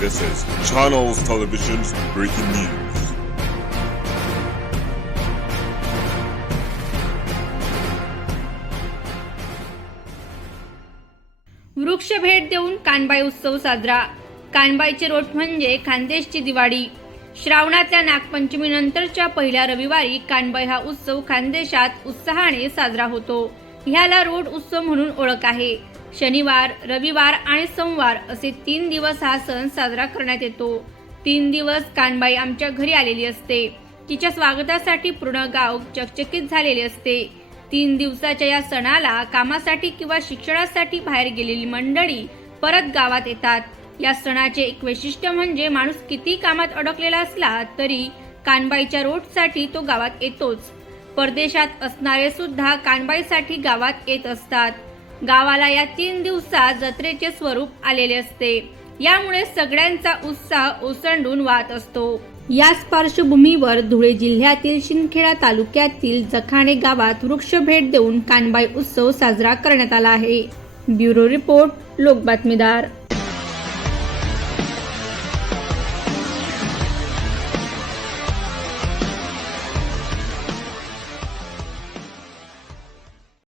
This is Channels Television's breaking news. वृक्ष भेट देऊन कानबाई उत्सव साजरा. कानबाईचे रोट म्हणजे खानदेशची दिवाळी. श्रावणातल्या नागपंचमी नंतरच्या पहिल्या रविवारी कानबाई हा उत्सव खानदेशात उत्साहाने साजरा होतो. ह्याला रोड उत्सव म्हणून ओळख आहे. शनिवार रविवार आणि सोमवार असे तीन दिवस हा सण साजरा करण्यात येतो. तीन दिवस कानबाई आमच्या घरी आलेली असते. तिच्या स्वागतासाठी पूर्ण गाव चकचकीत झालेले असते. तीन दिवसाच्या या सणाला कामासाठी किंवा शिक्षणासाठी बाहेर गेलेली मंडळी परत गावात येतात. या सणाचे एक वैशिष्ट्य म्हणजे माणूस किती कामात अडकलेला असला तरी कानबाईच्या रोटसाठी तो गावात येतोच. परदेशात असणारे सुद्धा कानबाईसाठी गावात येत असतात. गावाला या तीन दिवसात जत्रेचे स्वरूप आलेले असते. यामुळे सगळ्यांचा उत्साह ओसंडून वाहत असतो. याच पार्श्वभूमीवर धुळे जिल्ह्यातील शिंदखेडा तालुक्यातील जखाणे गावात वृक्ष भेट देऊन कानबाई उत्सव साजरा करण्यात आला आहे. ब्युरो रिपोर्ट लोक बातमीदार